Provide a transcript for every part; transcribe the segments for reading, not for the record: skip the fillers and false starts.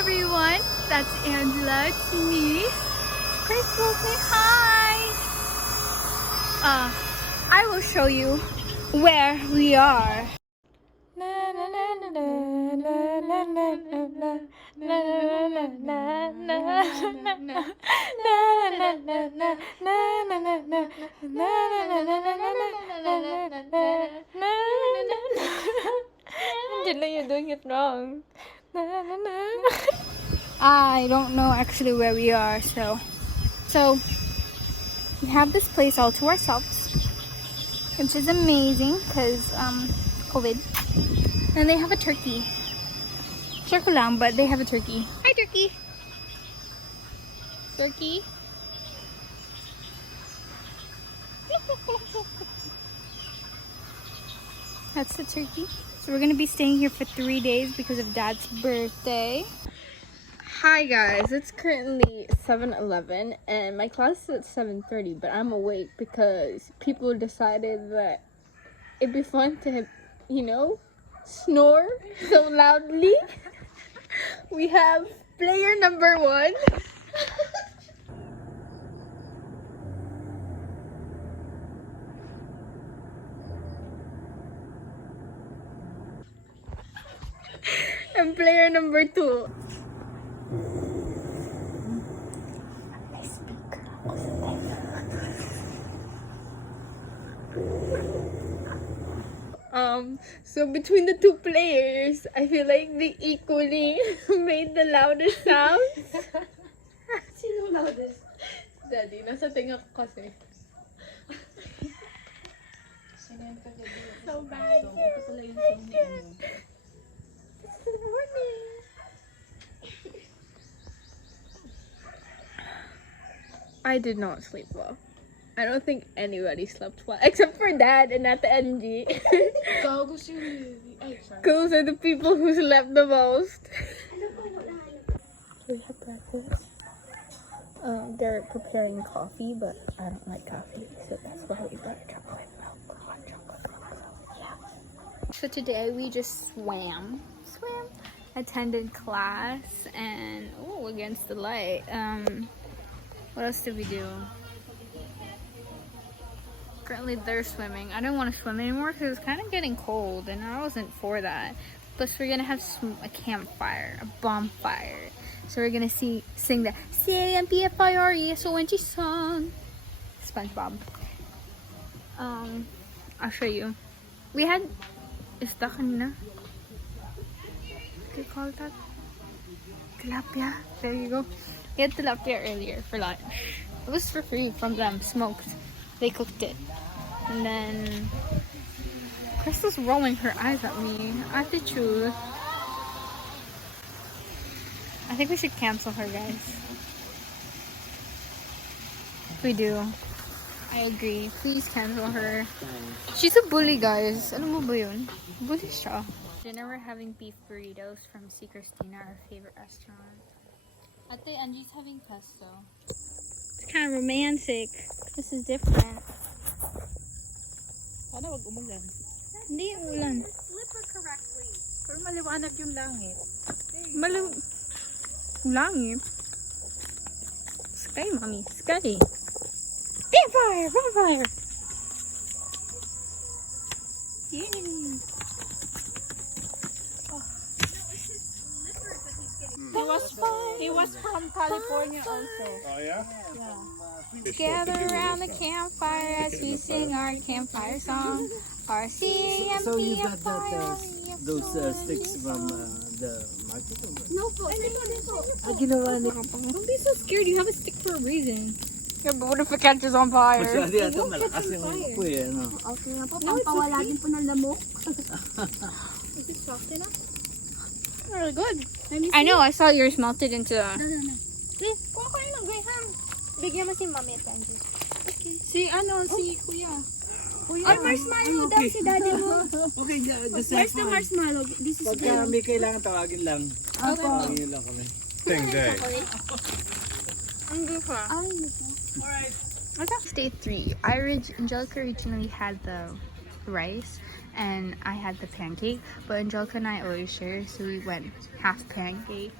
everyone, that's Angela, it's me. Crystal, say hi. I will show you where we are. Angela, you're doing it wrong. I don't know actually where we are, so we have this place all to ourselves, which is amazing because COVID. And they have a turkey. Circle lang, but they have a turkey. Hi, turkey. Turkey. That's the turkey. So we're gonna be staying here for 3 days because of Dad's birthday. Hi guys, it's currently 7:11 and my class is at 7:30, but I'm awake because people decided that it'd be fun to, snore so loudly. We have player number 1. And player number 2. So between the 2 players, I feel like they equally made the loudest sounds. Sino loudest? Daddy, nasa tinga ko kasi. So bad. So, ito pala yung song ni ano. Good morning. I did not sleep well. I don't think anybody slept well except for Dad and at the NG. Those are the people who slept the most. We have breakfast. They're preparing coffee, but I don't like coffee, so that's why we brought chocolate milk, hot chocolate milk. Yeah. So today we just swam, attended class, and against the light. What else did we do? Currently they're swimming. I don't want to swim anymore because it's kind of getting cold and I wasn't for that. Plus we're gonna have a campfire, a bonfire. So we're gonna sing the CAMPFIRE song. SpongeBob. I'll show you. We had isda kanina. What do you call that? Tilapia. There you go. We had tilapia earlier for lunch. It was for free from them, smoked. They cooked it. And then Crystal's rolling her eyes at me. Attitude. I think we should cancel her, guys. We do. I agree. Please cancel her. She's a bully, guys. Ano mo ba yun? Bully siya. Dinner, we're having beef burritos from Si Christina, our favorite restaurant. Ate Angie's having pesto. It's kind of romantic. This is different. Sana wag umulan. Hindi ulan. Slipper correctly. Pero maliwanag yung langit. Langit? Sky, mommy. Sky. Bonfire! Bonfire! Yay! He was from California also. Oh yeah? Yeah. Gather around the campfire as we sing our campfire song. Our CAMP So you got that those sticks from the market? No po. Dito. Ginawa niya. Don't be so scared. You have a stick for a reason. Yeah, but what if it catches on fire? Masyado yata malakas yung upoy, ano? Okay nga po, pampawala din po ng lamok. Is it soft enough? Really good. I know, I saw yours melted into the... No. Kuha ko rin ng graham. Bigyan mo si Mami at Angie. Okay. Si Kuya. Ay, marshmallow daw si daddy mo. Okay, just Where's the marshmallow? This is pagka may kailangan tawagin lang. Tawagin lang kami. Same day. Ang gufa. Alright. Day 3. Angelica originally had the rice and I had the pancake, but Angelica and I always share, so we went half pancake.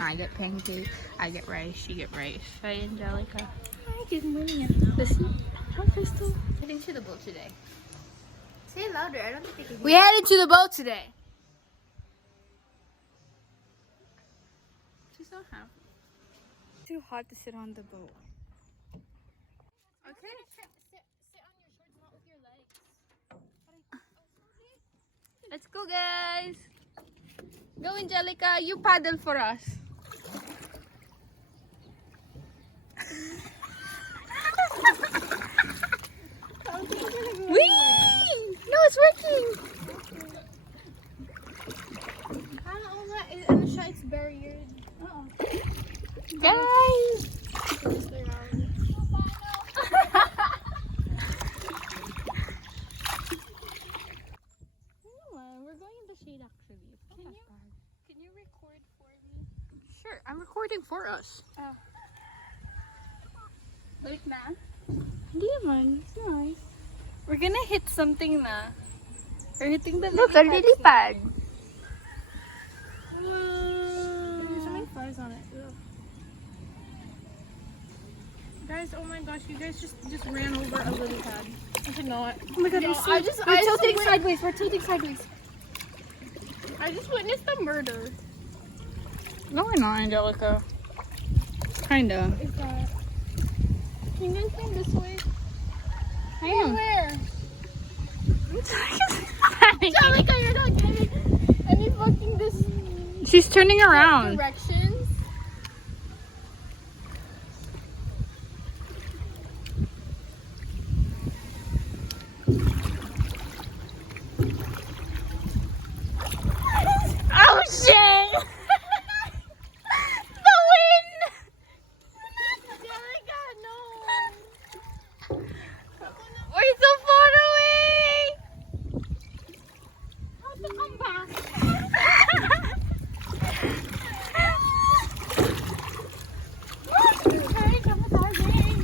I get pancake. I get rice. She get rice. Hi, Angelica. Hi, good morning. Listen. Hi, Crystal. Heading to the boat today. Say it louder. I don't think they can hear. We headed to the boat today. She's so happy. Too hot to sit on the boat. Okay. Sit on your shorts, not with your legs. Let's go, guys. Go, Angelica. You paddle for us. Whee! No, it's working. And the shite's barriered. Guys. We're going in the shade actually. Can you record for me? Sure, I'm recording for us. Wait na. Hindi naman. It's nice. We're gonna hit something na. We're hitting the Look, a lily pad. There's so many flies on it. Ugh. Guys, oh my gosh, you guys just ran over a lily pad. I should not. Oh my god, No, we're tilting swear- sideways. We're tilting sideways. I just witnessed a murder. No, we're not, Angelica. Kinda. Is that? Can you guys come this way? I am. Where? Panicking. Angelica, you're not getting any fucking this She's turning around. directions. Oh shit! The wind! Angelica, no. We're so far away! How to come back? Very traumatizing.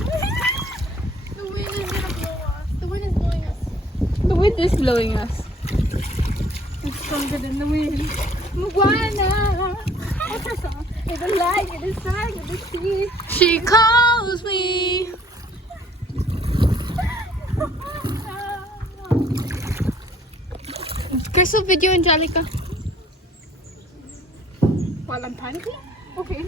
The wind is gonna blow us. The wind is blowing us. The wind is blowing us. It's stronger than the wind. Moana. What's her song? It's a light, it is dark, it is sea. She calls me. Crystal, video Angelica. While I'm panicking? Okay.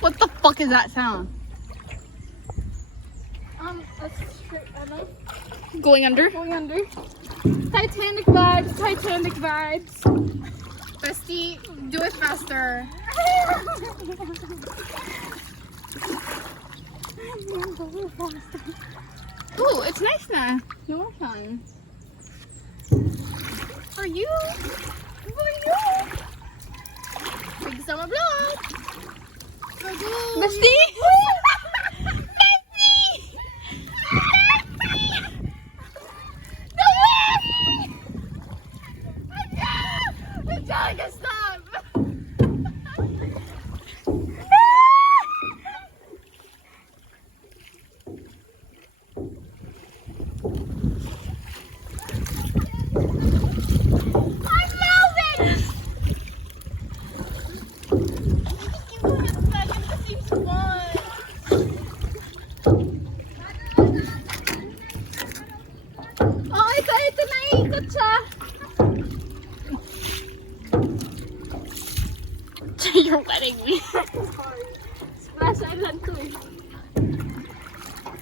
What the fuck is that sound? Going under? Going under. Titanic vibes, Titanic vibes. Bestie, do it faster. Ooh, it's nice now. No fun. For you. For you. Big summer vlog. For you. Bestie? Angelica, stop. Oh, ito naiikot siya. You're wetting me. Splash Island to eh.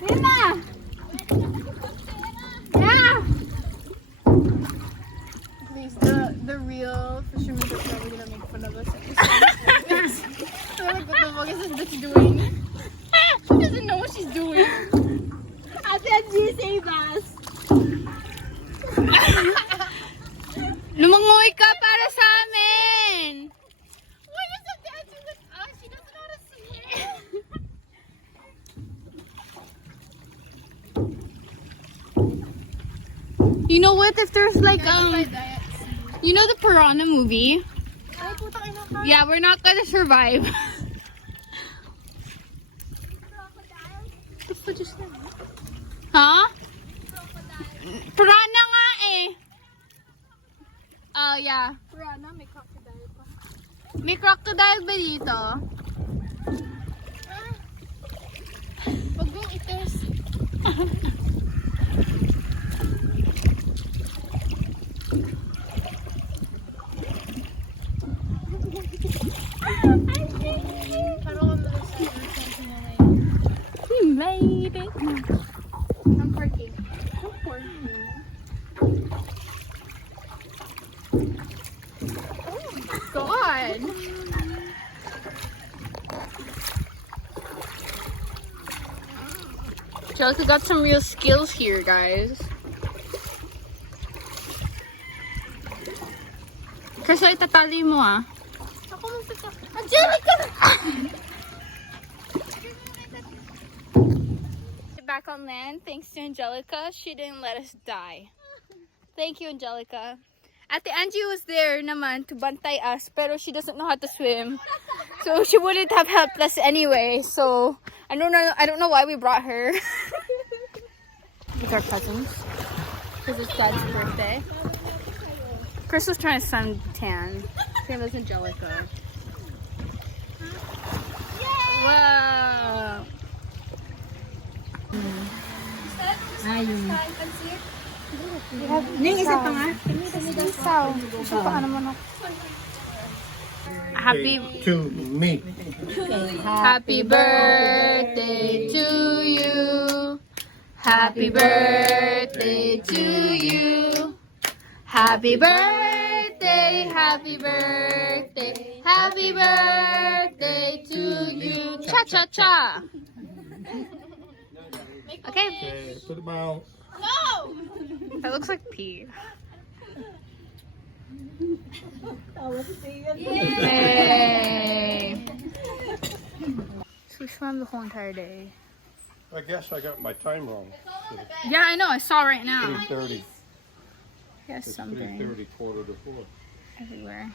Yun na. Yeah. Please, the real fishermen are probably gonna make fun of us. They're like, what the fuck is this bitch doing? She doesn't know what she's doing. Ate Angie, save us. Lumangoy ka para sa amin. Why is it dancing with us? She doesn't know how to swim. You know what? If there's like you know the Piranha movie? Ay, puta kayo na. Yeah, we're not gonna survive. Crocodile? Huh? yeah. Rana, may crocodile pa. May crocodile ba dito? Huwag mong itis. We made it. I'm parking. God. Chelsea got some real skills here, guys. Kasi itatali mo ah. Ako magtata. Angelica! Back on land thanks to Angelica. She didn't let us die. Thank you, Angelica. Ate Angie was there naman to bantay us, pero she doesn't know how to swim. So she wouldn't have helped us anyway. So I don't know why we brought her. With our cousins. Because it's Dad's birthday. Chris was trying to suntan. Same as Angelica. Wow. Happy To me. Happy birthday to you. Happy birthday to you. Happy birthday, happy birthday, happy birthday to you. Cha cha cha. Okay. Put them out. That looks like pee. Yay! So we swam the whole entire day. I guess I got my time wrong. Yeah, I know. I saw right now. 3:30. Yes, It's something 3:30, 3:45. everywhere.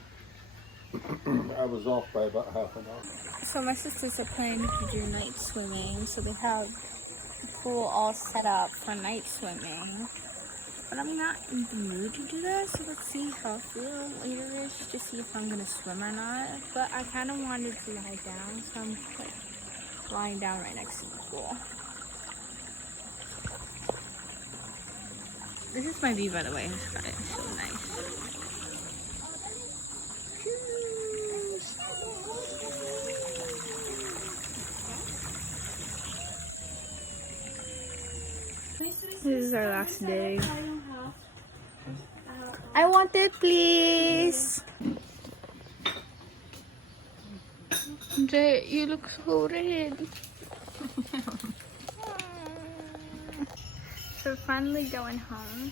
I was off by about half an hour. So my sisters are planning to do night swimming, so they have the pool all set up for night swimming. But I'm not in the mood to do that, so let's see how I feel later to see if I'm gonna swim or not. But I kind of wanted to lie down, so I'm like lying down right next to the pool. This is my view, by the way. It's so nice. This is our last day. I want it, please. Jay, you look so red. So we're finally going home.